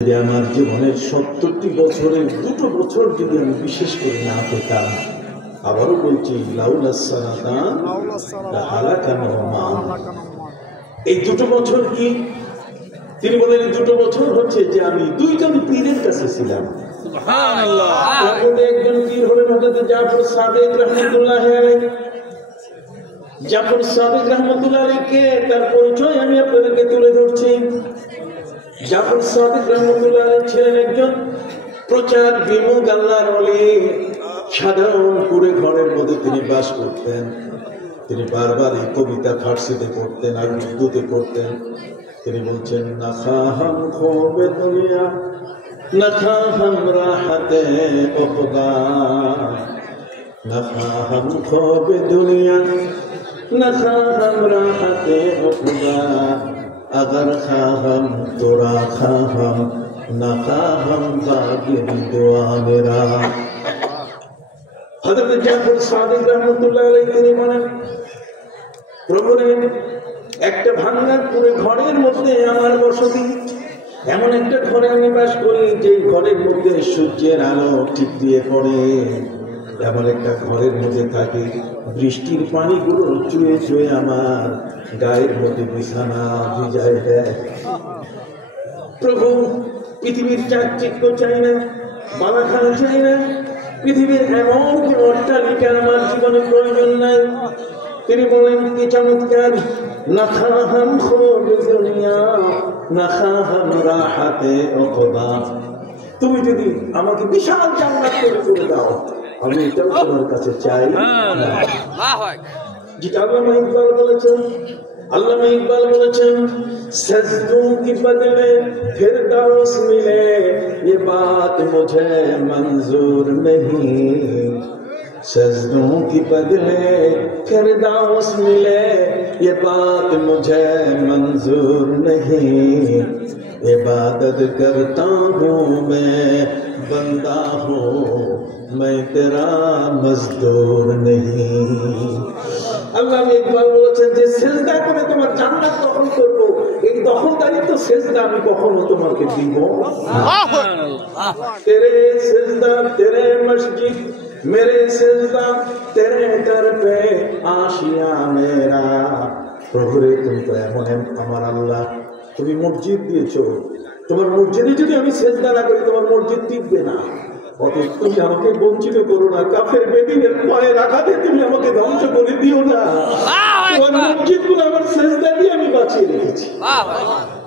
আমার জীবনের 70টি বছরের 2টো বছর যদি আমি বিশেষ করে না পেতাম, আবারও বলছি এই 2টো বছর কি? তিনি বলেন এই 2টো বছর হচ্ছে যে আমি 2জন পীরের কাছে ছিলাম। একজন পীর হলেন হযরত জাফর সাদিক রহমাতুল্লাহ আলাইহি। জাফর সাদিক রহমাতুল্লাহ আলাইহি তার পরিচয় আমি আপনাদেরকে তুলে ধরছি। জাফর সাদিক রহমাতুল্লাহ আলাইহি ছিলেন একজন প্রচার বিমুখ আল্লাহর ওলি। সাধারণ কুড়ে ঘরের মধ্যে তিনি বাস করতেন। তিনি বারবার এই কবিতা ফার্সিতে পড়তেন আর উর্দুতে পড়তেন। তিনি বলছেন, না খাহাম খোবে দুনিয়া না খাহাম রাহাতে উকবা, না খাহাম খোবে দুনিয়া না খাহাম রাহাতে উকবা, अगर खाहम तोरा खाहम ना खाहम बागिर दुआ मेरा। हज़रत जाफर सादिक रहमतुल्लाह अलैहि তিনি বলেন, প্রভুরে একটা ভাঙার পুরো ঘরের মধ্যে আমার বসতি। এমন একটা ঘরে আমি বাস করি যে ঘরের মধ্যে সূর্যের আলো ঠিক দিয়ে পড়ে। এমন একটা ঘরের মধ্যে থাকি, বৃষ্টির পানিগুলো চুয়ে চুয়ে আমার গায়ের মধ্যে বিছানা ভিজায় দেয়। প্রভু, পৃথিবীর চাকচিক্য চাই না, বালাখানা চাই না, পৃথিবীর এমন কোন অট্টালিকা আমার জীবনে প্রয়োজন নাই। তিনি বলেন কি চমৎকার, না খাহাম খোবে দুনিয়া না খাহাম রাহাতে উকবা। তুমি যদি আমাকে বিশাল জান্নাত করে দাও, আমি এটাও তোমার কাছে চাই না। যেটা আল্লামা ইকবাল বলেছেন, আল্লামা ইকবাল বলেছেন, সজদোं की बदले फिरदौस मिले ये बात मुझे मंजूर नहीं, सजदों की बदले फिरदौस मिले ये बात मुझे मंजूर नहीं, इबादत करता हूँ मैं बंदा हूँ मैं तेरा मजदूर नहीं। আল্লাহ ইকবাল বলেছেন যে সিজদা করে তোমার জান্নাত দখল করব, এই দখলদারি তো সিজদা আমি কখনো তোমাকে দিব না। তেরে সিজদা তেরে মসজিদ মেরে সিজদা তেরে দর পে আশিয়া মেরা। প্রভুরে তুমি তো এমন আমার আল্লাহ, তুমি মসজিদ দিয়েছো, তোমার মসজিদে যদি আমি সিজদা না করি তোমার মসজিদ টিকবে না। অতএব তুমি আমাকে বঞ্চিত করো না, কাফের বেদিনের পায়ে রাখাতে তুমি আমাকে ধ্বংস করে দিও না। তোমার মসজিদগুলো আমার সিজদা দিয়ে আমি বাঁচিয়ে রেখেছি।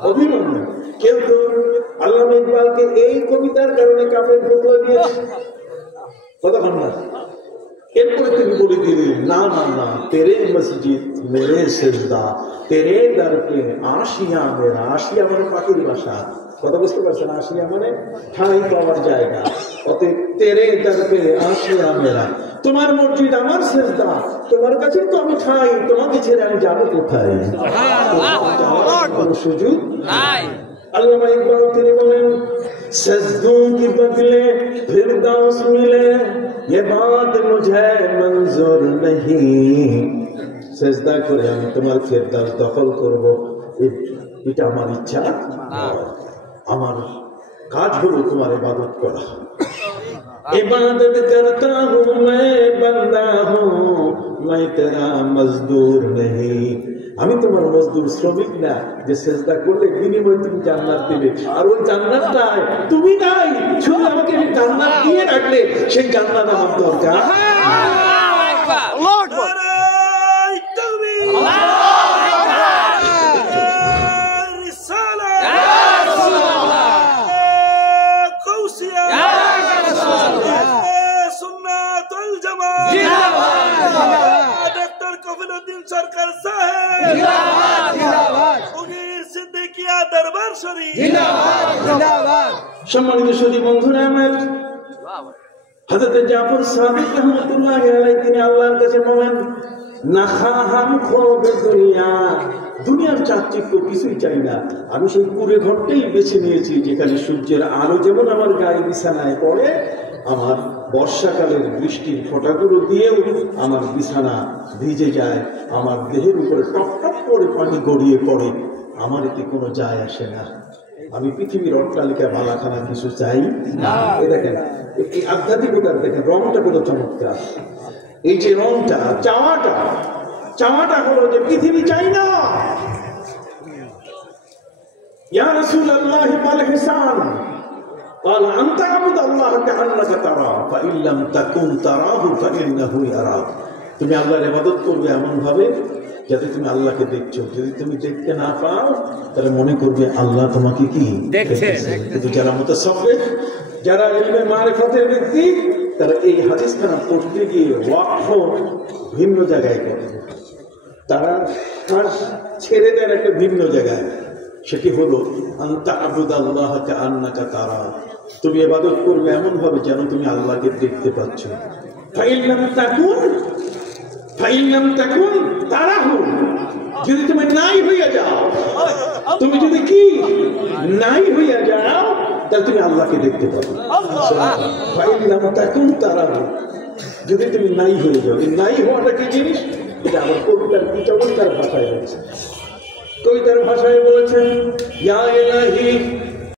অভিনন্দন। কেউ তো আল্লামা ইকবালকে এই কবিতার কারণে কাফের ফতোয়া দিয়েছে, কথা বল না। এরপরে তিনি বলে দিলেন, না না না, তেরে মসজিদ মেরে সিজদা তেরে দর পে আশিয়া মেরা। আশিয়া মানে পাখির বাসা, কথা বুঝতে পারছেন? আশিয়া মানে ঠাঁই পাওয়ার জায়গা। অতএব তেরে দর পে আশিয়া মেরা, তোমার মসজিদ আমার সিজদা, তোমার কাছে তো আমি ঠাঁই, তোমাকে ছেড়ে আমি যাবো কোথায়? কোনো সুযোগ নাই। আল্লামা ইকবাল তিনি বলেন, सजदों की बदले फिरदौस मिले ये बात मुझे मंजूर नहीं, সিজদা করে আমি তোমার ফিরদৌস দখল করব, এটা আমার ইচ্ছা নয়। আমার কাজ হলো তোমার ইবাদত করা। इबादत करता हूँ मैं बंदा हूँ मैं तेरा मजदूर नहीं। আমি তোমার মজদুর, শ্রমিক না যে সিজদা করলে বিনিময়ে তুমি জান্নাত দিবে। আর ওই জান্নাত নাই, তুমি নাই, শুধু আমাকে জান্নাত দিয়ে রাখলে সেই জান্নাত আমার দরকার। আল্লাহু আকবার। সরকার সাহেব জিন্দাবাদ জিন্দাবাদ, ফকির সিদ্দিকিয়া দরবার শরীফ জিন্দাবাদ জিন্দাবাদ। সম্মানিত সুধী বন্ধুরা আমার, হযরত জাফর সাদিক রহমাতুল্লাহ আলাইহি তিনি আল্লাহর কাছে বলেন, না খাহাম খোবে দুনিয়া, দুনিয়ার চাকচিক্য কিছুই চাই না, আমি সেই কুড়ে ঘরটাই বেছে নিয়েছি যেখানে সূর্যের আলো যেমন আমার গায়ে বিছানায় পড়ে, আমার বর্ষাকালের বৃষ্টির ফোঁটাগুলো দিয়েও আমার বিছানা ভিজে যায়, আমার দেহের উপরে টপ টপ করে পানি গড়িয়ে পড়ে, আমার এতে কোনো যায় আসে না। আমি পৃথিবীর অট্টালিকা মালাখানা কিছু চাই না। এই দেখেন এই আধ্যাত্মিকতার দেখেন রংটা কত চমৎকার। এই যে রংটা চাওয়াটা হলো যে পৃথিবী চাই না। ইয়া রাসূলুল্লাহ ওয়াল হিসান قال أن تعبد الله كأنك تراه فإن لم تكن تراه فإنه يراك। তুমি আল্লাহর ইবাদত করবে এমন ভাবে যাতে তুমি আল্লাহকে দেখছো। যদি তুমি দেখতে না পাও তাহলে মনে করবে আল্লাহ তোমাকে কি দেখছেন। কিন্তু যারা মুতাসাব্বিহ, যারা ইলমে মারিফাতের ব্যক্তি, তারা এই হাদিসখানা পড়তে গিয়ে ওয়াকফ ভিন্ন জায়গায় করে, তারা ছেড়ে দেন একটা ভিন্ন জায়গায়। সেটি হলো আনতা আবুদাল্লাহ কাআন্নাকা তারা, তুমি ইবাদত করবে এমন ভাবে যেন তুমি আল্লাহকে দেখতে পাচ্ছ। ফাইন লাম তাকুন তারাহু, যদি তুমি নাই হইয়া যাও, তুমি যদি কি নাই হইয়া যাও তাহলে তুমি আল্লাহকে দেখতে পাবে। ফাইন লাম তাকুন তারাহু, যদি তুমি নাই হয়ে যাও। এই নাই হওয়াটা কি জিনিস? এটা আবার কবিতার কি চমৎকার ভাষায় বলেছে। কবিতার ভাষায় বলেছেন, ইয়া ইলাহি